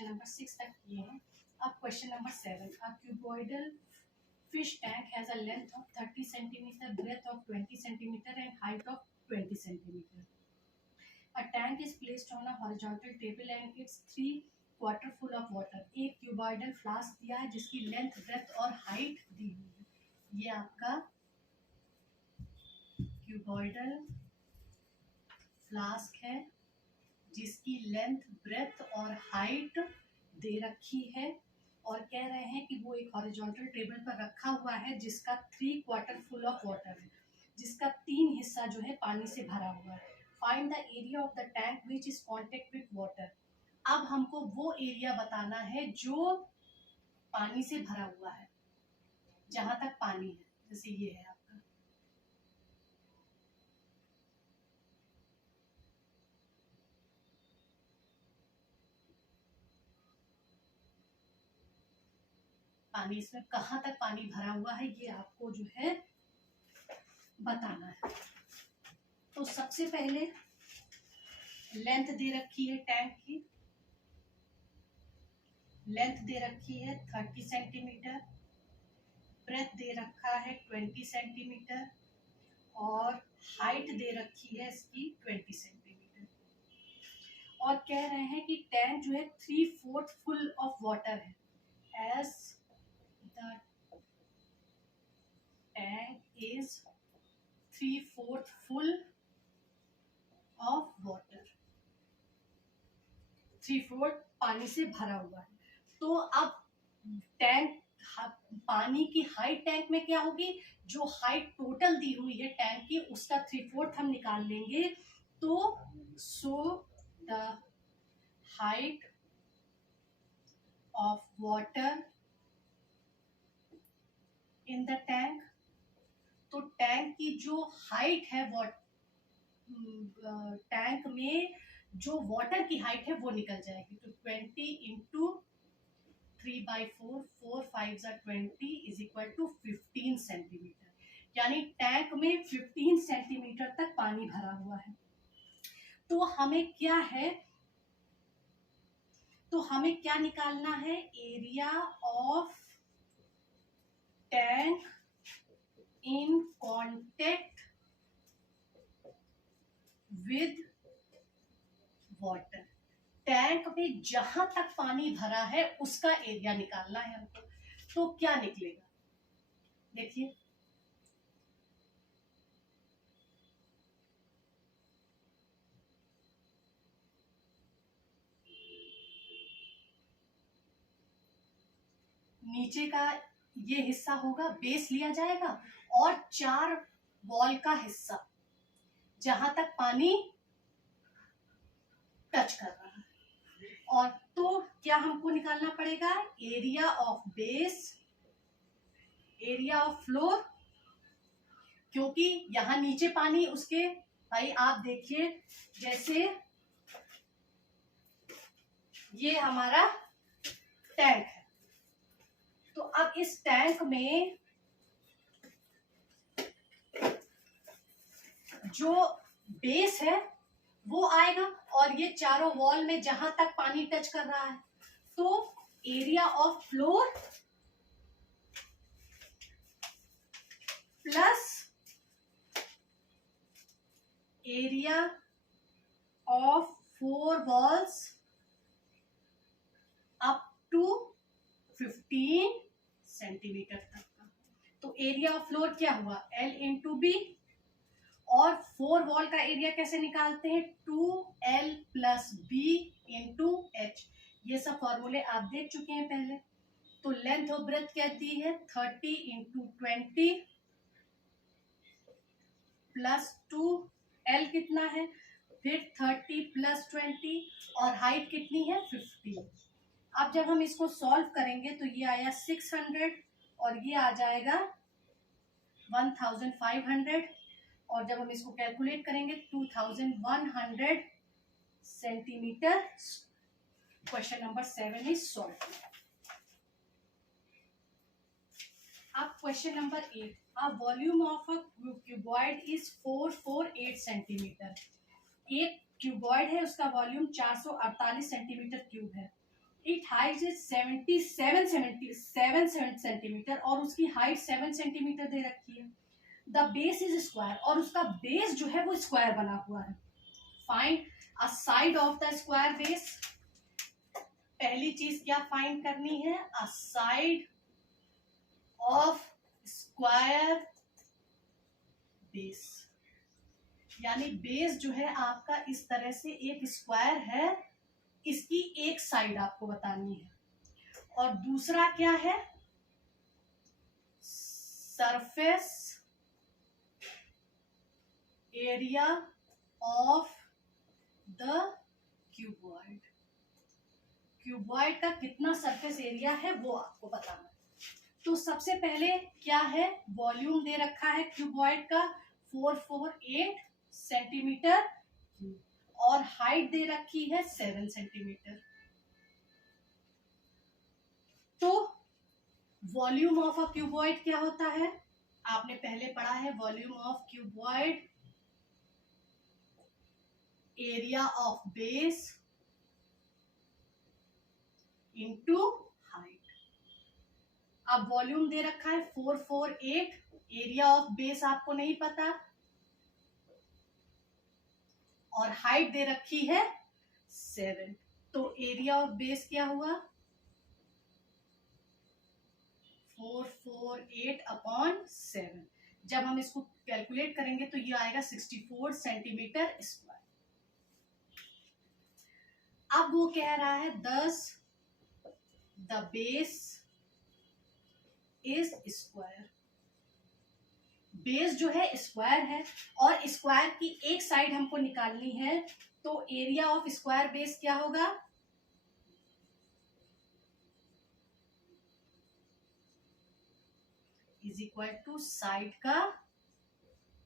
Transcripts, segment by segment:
Question number 6 तक किए हैं। अब question number 7, a cuboidal fish tank has a length of 30 centimeter, breadth of 20 centimeter and height of 20 centimeter. A tank is placed on a horizontal table and it's 3/4 full of water. एक cuboidal flask दिया है जिसकी length, breadth और height दी हुई है। ये आपका cuboidal flask है जिसकी लेंथ, ब्रेथ और हाइट दे रखी है और कह रहे हैं कि वो एक हॉरिजॉन्टल टेबल पर रखा हुआ है जिसका 3/4 फुल ऑफ वाटर है, जिसका 3 हिस्सा जो है पानी से भरा हुआ है। Find the area of the tank which is contact with water. अब हमको वो एरिया बताना है जो पानी से भरा हुआ है, जहां तक पानी है। जैसे ये है आपका, पानी इसमें कहां तक पानी भरा हुआ है ये आपको जो है बताना है। तो सबसे पहले लेंथ दे रखी है, टैंक की लेंथ दे रखी है 30 सेंटीमीटर, ब्रेथ दे रखा है 20 सेंटीमीटर और हाइट दे रखी है इसकी 20 सेंटीमीटर। और कह रहे हैं कि टैंक जो है 3/4 फुल ऑफ वाटर है। As the tank is 3/4 full of water, 3/4 पानी से भरा हुआ है। तो अब टैंक, पानी की हाइट टैंक में क्या होगी, जो हाइट टोटल दी हुई है टैंक की उसका 3/4 हम निकाल लेंगे। तो so the height of water in the tank, तो टैंक की जो हाइट है वो टैंक में जो वाटर की हाइट है वो निकल जाएगी। तो 20 into 3/4, 4 5 20 is equal to 15 centimetre, यानी टैंक में 15 सेंटीमीटर तक पानी भरा हुआ है। तो हमें क्या है, तो हमें क्या निकालना है, area of tank in contact with water. Tank में जहां तक पानी भरा है उसका एरिया निकालना है हमको। तो क्या निकलेगा, देखिए नीचे का ये हिस्सा होगा, बेस लिया जाएगा और 4 वॉल का हिस्सा जहां तक पानी टच कर रहा है। और तो क्या हमको निकालना पड़ेगा, area of base, area of floor, क्योंकि यहां नीचे पानी उसके, भाई आप देखिए जैसे ये हमारा टैंक है, तो अब इस टैंक में जो बेस है वो आएगा और ये चारों वॉल में जहां तक पानी टच कर रहा है, तो area of floor plus area of 4 walls up to 15 centimetre तक का। तो एरिया ऑफ फ्लोर क्या हुआ, L इंटू बी, और 4 वॉल का एरिया कैसे निकालते हैं, 2L plus B into H. ये सब फॉर्मूले आप देख चुके हैं पहले। तो लेंथ और ब्रेथ क्या दी है, 30 इंटू 20 प्लस 2L कितना है, फिर 30 प्लस 20 और हाइट कितनी है 50। अब जब हम इसको सॉल्व करेंगे तो ये आया 600 और ये आ जाएगा 1500, और जब हम इसको कैलकुलेट करेंगे 2100 centimetre. Question number 7 is solve. अब question number 8, a volume of a cuboid is 448 centimetre. एक क्यूबॉइड है, उसका वॉल्यूम 448 सेंटीमीटर क्यूब है। इट हाइट इज 77 सेंटीमीटर और उसकी हाइट 7 सेंटीमीटर दे रखी है। द बेस इज स्क्वायर और उसका बेस जो है वो स्क्वायर बना हुआ है। Find a side of the square base. पहली चीज क्या फाइंड करनी है? अ साइड ऑफ स्क्वायर बेस, यानी बेस जो है आपका इस तरह से एक स्क्वायर है, इसकी एक साइड आपको बतानी है। और दूसरा क्या है? Surface area of the cuboid. Cuboid का कितना सरफेस एरिया है वो आपको बताना है। तो सबसे पहले क्या है? वॉल्यूम दे रखा है क्यूबॉइड का 448 सेंटीमीटर और हाइट दे रखी है 7 सेंटीमीटर। तो वॉल्यूम ऑफ अ क्यूबॉइड क्या होता है? आपने पहले पढ़ा है volume of cuboid area of base into height. अब वॉल्यूम दे रखा है 448, एरिया ऑफ बेस आपको नहीं पता, और हाइट दे रखी है 7। तो एरिया ऑफ बेस क्या हुआ? 448 अपॉन 7। जब हम इसको कैलकुलेट करेंगे तो ये आएगा 64 सेंटीमीटर स्क्वायर। अब वो कह रहा है 10 the base is square. Base जो है स्क्वायर है और स्क्वायर की एक साइड हमको निकालनी है, तो एरिया ऑफ स्क्वायर बेस क्या होगा? इज इक्वल टू साइड का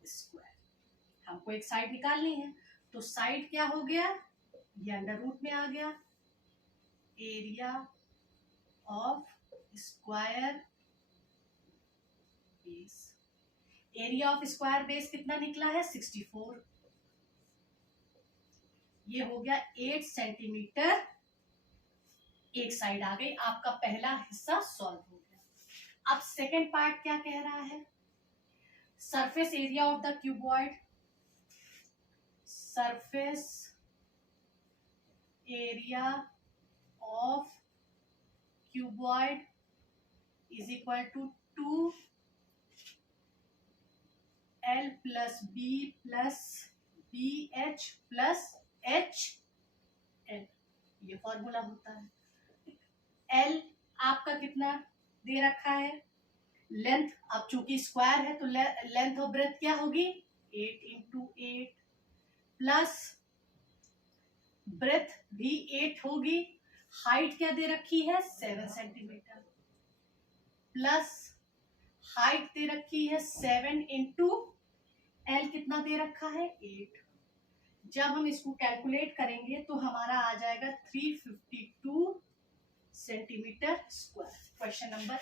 स्क्वायर। हमको एक साइड निकालनी है, तो साइड क्या हो गया? ये अंडर रूट में आ गया। Area of square base, area of square base कितना निकला है? 64। ये हो गया 8 सेंटीमीटर, एक साइड आ गई। आपका पहला हिस्सा सॉल्व हो गया। अब सेकेंड पार्ट क्या कह रहा है? Surface area of the cuboid. Surface area of cuboid is equal to 2 L plus B plus B H plus H L. ये फॉर्मूला होता है। L आपका कितना दे रखा है? लेंथ, अब चूंकि स्क्वायर है तो लेंथ और ब्रेथ क्या होगी? 8 इंटू 8 प्लस ब्रेथ भी 8 होगी। हाइट क्या दे रखी है? 7 सेंटीमीटर प्लस हाइट दे रखी है 7 इंटू एल कितना दे रखा है? 8। जब हम इसको कैलकुलेट करेंगे तो हमारा आ जाएगा 352 centimetre square. Question number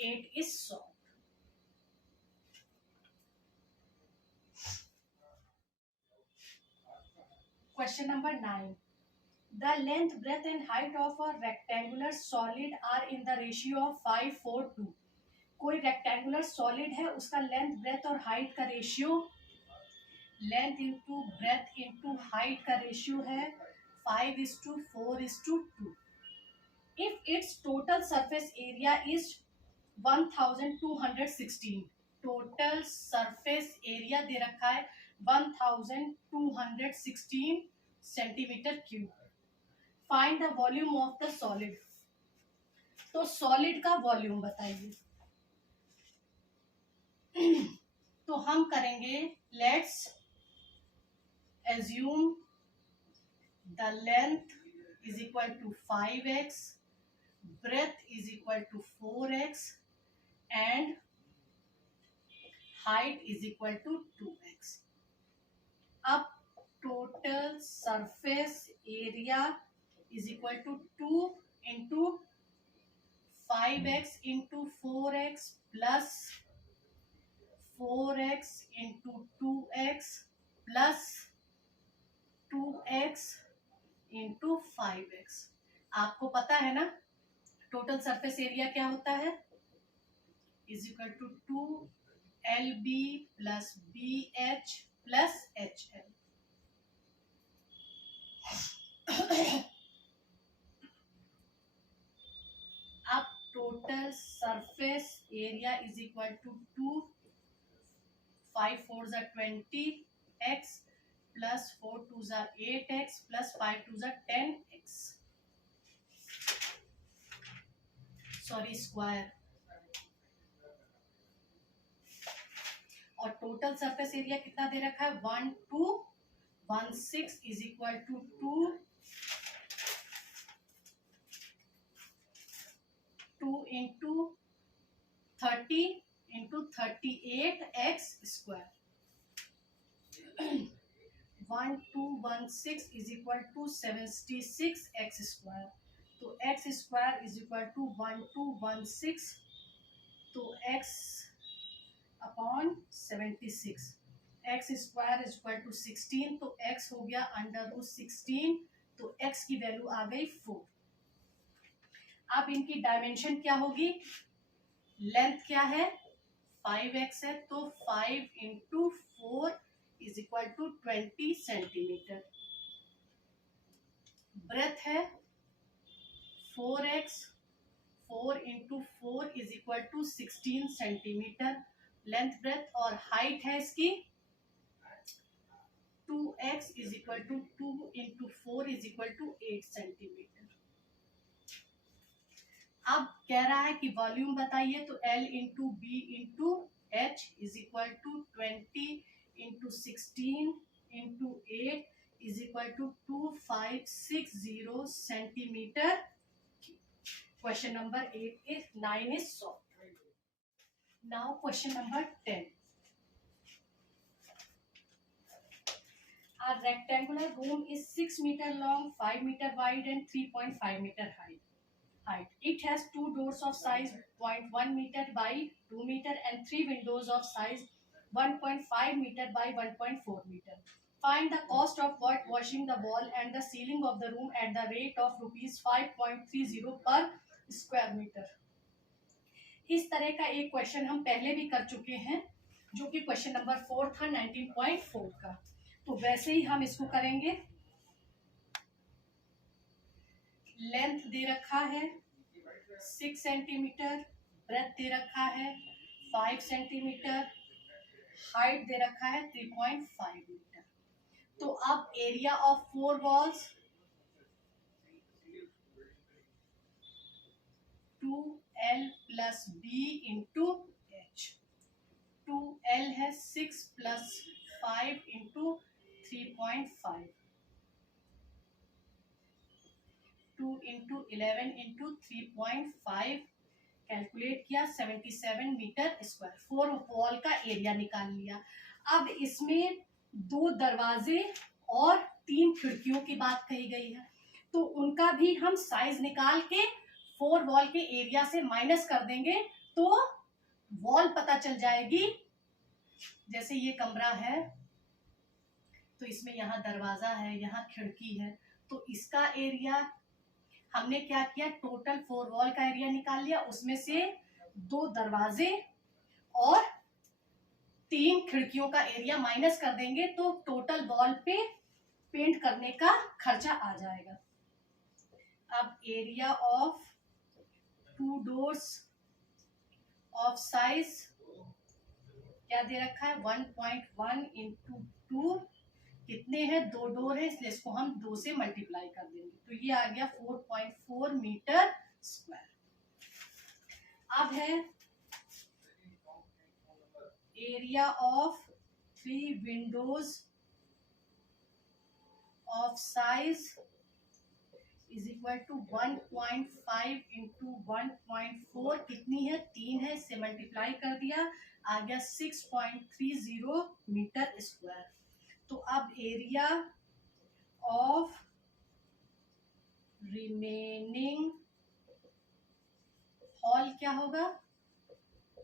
8 is solve. Question number 9. The length, breadth and height of a rectangular solid are in the ratio of 5:4:2. कोई रेक्टेंगुलर सॉलिड है, उसका लेंथ, ब्रेथ और हाइट का ratio, length into breadth into height का ratio है 5:4:2. If its total surface area is 1216, total surface area दे रखा है 1216 centimetre cube. Find the volume of the solid. तो सॉलिड का वॉल्यूम बताइए। तो हम करेंगे, let's assume the length is equal to 5x, breadth is equal to 4x and height is equal to 2x. अब total surface area is equal to 2 into 5x into 4x plus 4x into 2x plus 2x into 5x. आपको पता है ना total surface area क्या होता है, is equal to 2LB plus BH plus HL। अब total surface area is equal to 2 5 4 ज़ा 20x plus 4 2 ज़ा 8x प्लस 5 2 ज़ा 10x, सॉरी स्क्वायर। और टोटल सरफेस एरिया कितना दे रखा है 1216 is equal to 2 into 30 into 38x square. 1216 is equal to 76x square. तो x square is equal to 1216, तो x upon 76, x square is equal to 16, तो x हो गया √16, तो x की वैल्यू आ गई 4। अब इनकी डायमेंशन क्या होगी, लेंथ क्या है 5x है, तो 5 into 4 is equal to 20 centimetre. Breadth है 4x, 4 into 4 is equal to 16 centimetre length breadth. और हाइट है इसकी 2x is equal to 2 into 4 is equal to 8 centimetre. अब कह रहा है कि वॉल्यूम बताइए, तो L into B into H is equal to 20 into 16 into 8 is equal to 2560 centimetre. Question number 9 is solved. Now question number 10. A rectangular room is 6 meter long, 5 meter wide and 3.5 meter height. It has two doors of size 0.1 meter by 2 meter and 3 windows of size 1.5 meter by 1.4 meter. Find the cost of whitewashing the wall and the ceiling of the room at the rate of rupees 5.30 per square meter. इस तरह का एक question हम पहले भी कर चुके हैं, जो कि क्वेश्चन नंबर 4 था 19.4 का। तो वैसे ही हम इसको करेंगे। लेंथ दे रखा है 6 सेंटीमीटर, ब्रेथ दे रखा है 5 सेंटीमीटर, हाइट दे रखा है 3.5 मीटर। तो अब area of 4 walls 2L plus B into H। 2L है 6 plus 5 into 3.5, 2 into 11 into 3.5 calculate किया 77 मीटर स्क्वायर। 4 वॉल का एरिया निकाल लिया। अब इसमें 2 दरवाजे और 3 खिड़कियों की बात कही गई है, तो उनका भी हम साइज निकाल के 4 वॉल के एरिया से माइनस कर देंगे, तो वॉल पता चल जाएगी। जैसे ये कमरा है, तो इसमें यहाँ दरवाजा है, यहाँ खिड़की है, तो इसका एरिया हमने क्या किया, टोटल 4 वॉल का एरिया निकाल लिया, उसमें से 2 दरवाजे और 3 खिड़कियों का एरिया माइनस कर देंगे, तो टोटल वॉल पे पेंट करने का खर्चा आ जाएगा। अब area of 2 doors of size क्या दे रखा है 1.1 इंटू 2, कितने हैं 2 डोर है, इसलिए इसको हम 2 से मल्टीप्लाई कर देंगे, तो ये आ गया 4.4 मीटर स्क्वायर। अब है area of 3 windows of size is equal to 1.5 into 1.4, कितनी है 3 है, इससे मल्टीप्लाई कर दिया, आ गया 6.30 मीटर स्क्वायर। तो अब एरिया ऑफ रिमेनिंग हॉल क्या होगा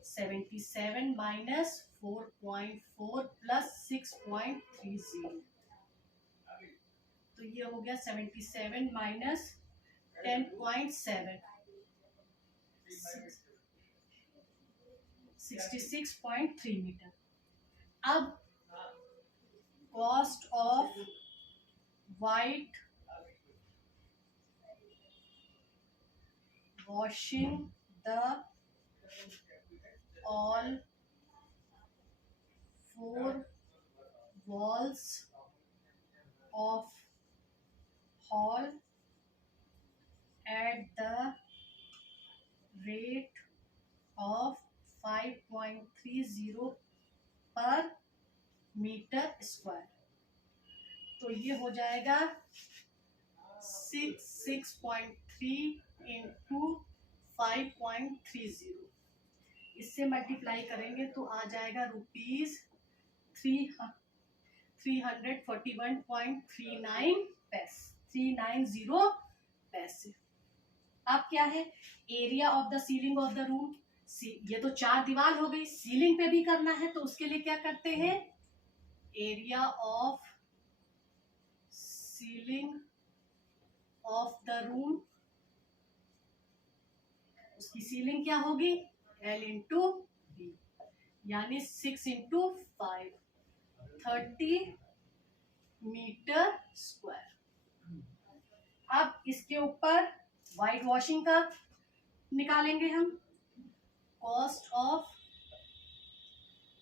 77 माइनस 4.4 प्लस 6.30, तो ये हो गया 77 माइनस 10.7, 66.3 मीटर. अब cost of white washing the all 4 walls of hall at the rate of 5.30 per metre square. तो ये हो जाएगा 6.3 इंटू 5.30. इससे मल्टीप्लाई करेंगे तो आ जाएगा रुपीज 341.39 पैसे. अब क्या है, area of the ceiling of the room. ये तो 4 दीवार हो गई, सीलिंग पे भी करना है तो उसके लिए क्या करते हैं, area of ceiling of the room, उसकी सीलिंग क्या होगी, L इंटू बी, यानी 6 इंटू 5, 30 मीटर स्क्वायर. अब इसके ऊपर वाइट वॉशिंग का निकालेंगे हम. कॉस्ट ऑफ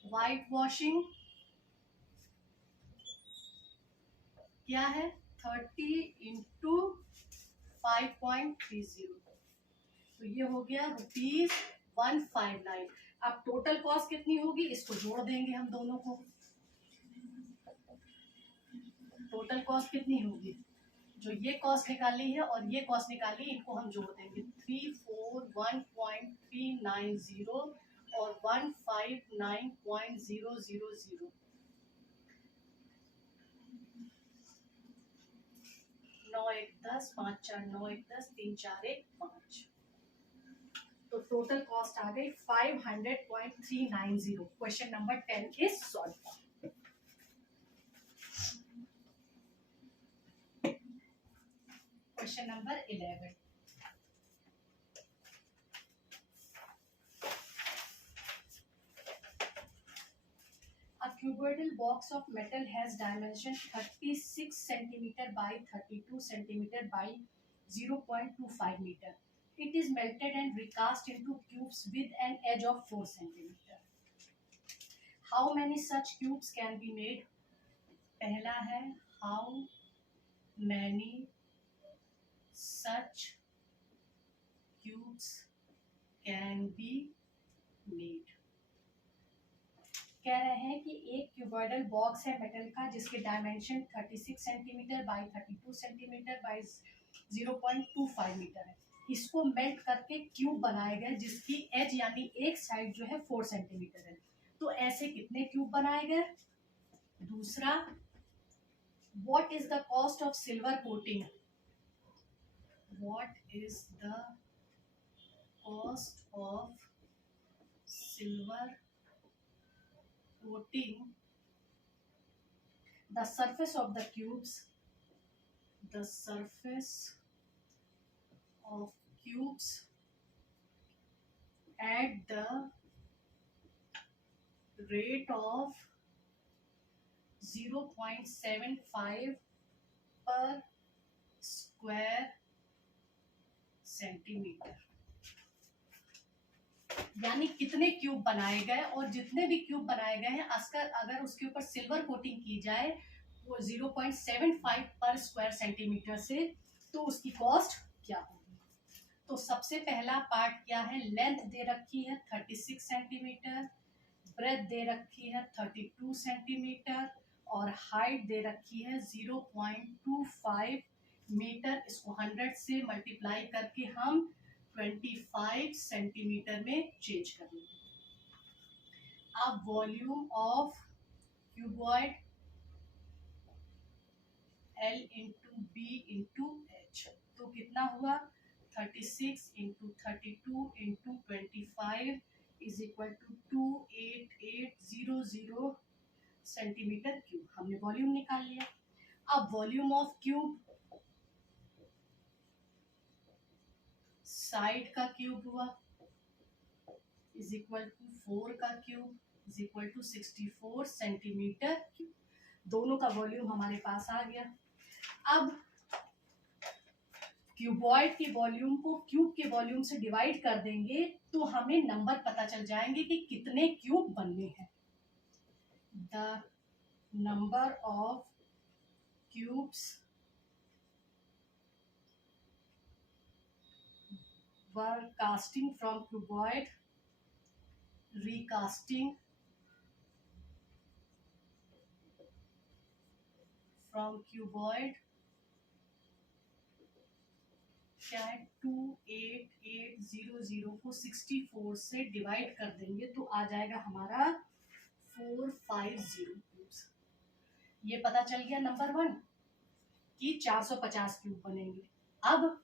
वाइट वॉशिंग क्या है, 30 इंटू 5.30. तो ये हो गया रुपीज 159. अब टोटल कॉस्ट कितनी होगी, इसको जोड़ देंगे हम दोनों को. टोटल कॉस्ट कितनी होगी, जो ये कॉस्ट निकाली है और ये कॉस्ट निकाली, इनको हम जोड़ देंगे. 341.390 और 159.000. 9 1 10, 5 4 9 1 10, 3 4 1 5. तो टोटल कॉस्ट आ गई 500.390. Question number 10 is solve. Question number 11. A cuboidal box of metal has dimension 36 centimeter by 32 centimeter by 0.25 meter. It is melted and recast into cubes with an edge of 4 centimeter. How many such cubes can be made? पहला है how many such cubes can be made. कह रहे हैं कि एक cuboidal box है metal का जिसके dimension 36 centimetre by 32 centimetre by 0.25 metre है. इसको मेल्ट करके क्यूब बनाए गए जिसकी एज यानी एक साइड जो है 4 सेंटीमीटर है. तो ऐसे कितने क्यूब बनाए गए. दूसरा, what is the cost of silver coating. What is the cost of silver coating the surface of the cubes. The surface of cubes at the rate of 0.75 per square centimeter. यानी कितने cube बनाए गए, और जितने भी cube बनाए गए हैं अगर उसके ऊपर सिल्वर कोटिंग की जाए वो 0.75 पर स्क्वायर सेंटीमीटर से, तो उसकी कॉस्ट क्या होगी. तो सबसे पहला पार्ट क्या है, लेंथ दे रखी है 36 सेंटीमीटर, ब्रेथ दे रखी है 32 सेंटीमीटर और हाइट दे रखी है 0.25 मीटर. इसको 100 से मल्टीप्लाई करके हम 25 सेंटीमीटर में चेंज करेंगे. अब volume of cuboid L into B into H. तो कितना हुआ, 36 into 32 into 25 is equal to 28800 centimetre cube. हमने वॉल्यूम निकाल लिया. अब वॉल्यूम ऑफ क्यूब साइड का क्यूब हुआ इज इक्वल टू 4 का cube is equal to 64 centimetre cube. दोनों का वॉल्यूम हमारे पास आ गया। अब क्यूबॉइड के वॉल्यूम को क्यूब के वॉल्यूम से डिवाइड कर देंगे तो हमें नंबर पता चल जाएंगे कि कितने क्यूब बनने हैं। The number of cubes were casting from cuboid, recasting from cuboid क्या है 28800 को 64 से डिवाइड कर देंगे तो आ जाएगा हमारा 450 क्यूब्स। ये पता चल गया नंबर 1 कि 450 क्यूब बनेंगे। अब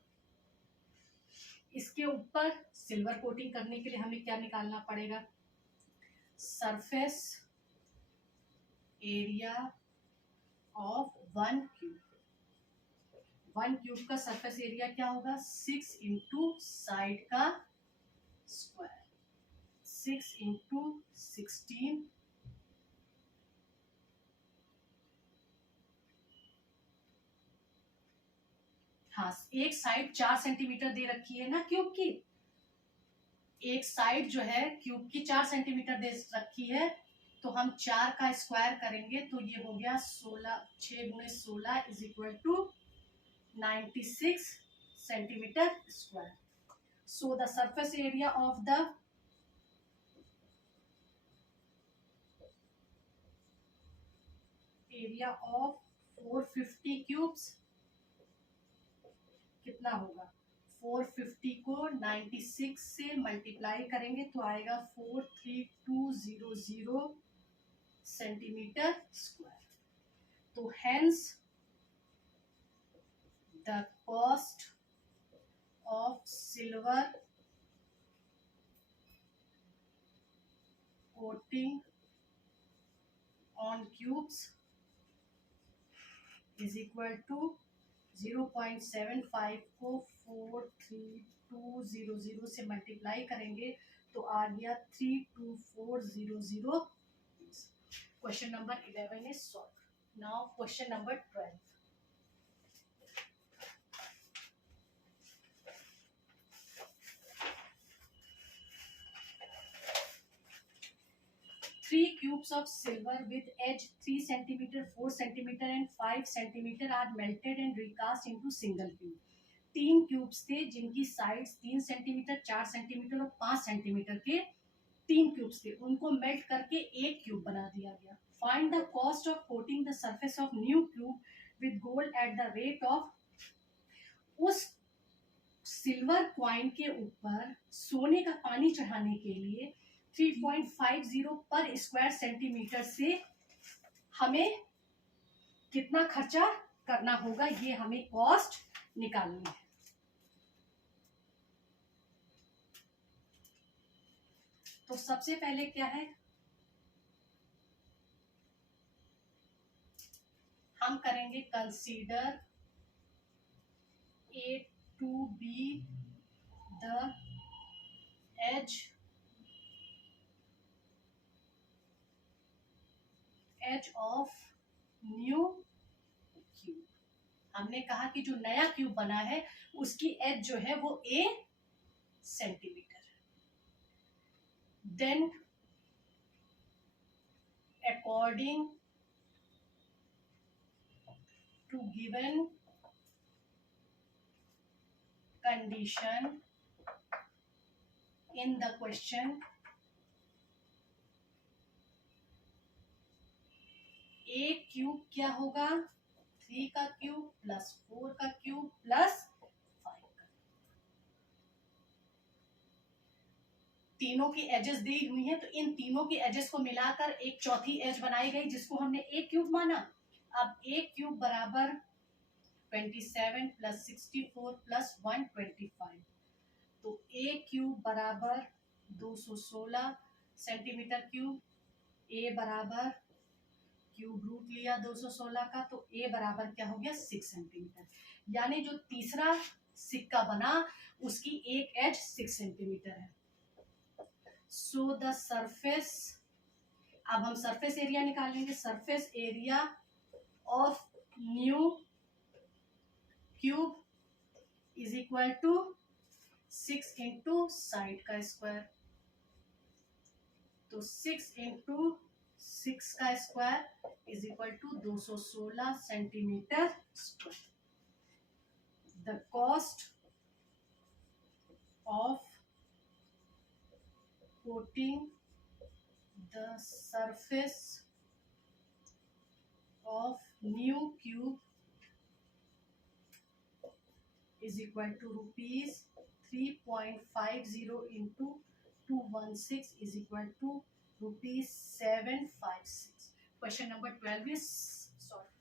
इसके ऊपर सिल्वर कोटिंग करने के लिए हमें क्या निकालना पड़ेगा, surface area of 1 cube. 1 cube का सरफेस एरिया क्या होगा 6 इंटू साइड का स्क्वायर 6 इंटू 16 हाँ एक साइड 4 सेंटीमीटर दे रखी है ना क्यूब की, एक साइड जो है क्यूब की 4 सेंटीमीटर दे रखी है तो हम 4 का स्क्वायर करेंगे तो ये हो गया 16 6 गुणे 16 is equal to 96 centimetre square. So the surface area of the area of 450 cubes कितना होगा 450 को 96 से मल्टीप्लाई करेंगे तो आएगा 43200 सेंटीमीटर स्क्वायर। तो hence the cost of silver coating on cubes is equal to 0.75 को 43200 से मल्टीप्लाई करेंगे तो आ गया 32400। Question number 11 is solved. Now question number 12. Three cubes of silver with edge 3 centimeter, 4 centimeter and 5 centimeter are melted and recast into single cube. 3 cubes थे जिनकी sides 3 centimetre, 4 centimetre और 5 centimetre के 3 cubes थे, उनको melt करके एक cube बना दिया गया। Find the cost of coating the surface of new cube with gold at the rate of. उस सिल्वर क्वाइन के ऊपर सोने का पानी चढ़ाने के लिए 3.50 पर स्क्वायर सेंटीमीटर से हमें कितना खर्चा करना होगा, ये हमें कॉस्ट निकालनी है। तो सबसे पहले क्या है, हम करेंगे consider A to be the edge of new cube. हमने कहा कि जो नया क्यूब बना है उसकी एज जो है वो A centimetre. Then according to given condition in the question a cube क्या होगा 3 का क्यूब प्लस 4 का क्यूब प्लस 5 का। तीनों की एजेस दी हुई हैं तो इन तीनों की एजेस को मिलाकर एक चौथी एज बनाई गई जिसको हमने एक क्यूब माना। अब एक क्यूब बराबर 27 प्लस 64 प्लस 125 तो ए क्यूब बराबर 216 सेंटीमीटर क्यूब। ए बराबर क्यूब रूट लिया 216 का तो ए बराबर क्या हो गया 6 सेंटीमीटर। यानी जो तीसरा सिक्का बना उसकी एक एज 6 सेंटीमीटर है। सो द सरफेस, अब हम सरफेस एरिया निकालेंगे। Surface area of new cube is equal to 6 into side का स्क्वायर। तो 6 इंटू 6 का square is equal to 216 centimetre square. The cost of coating the surface of new cube is equal to rupees 3.50 into 216 is equal to rupees 756. Question number 12 is solved.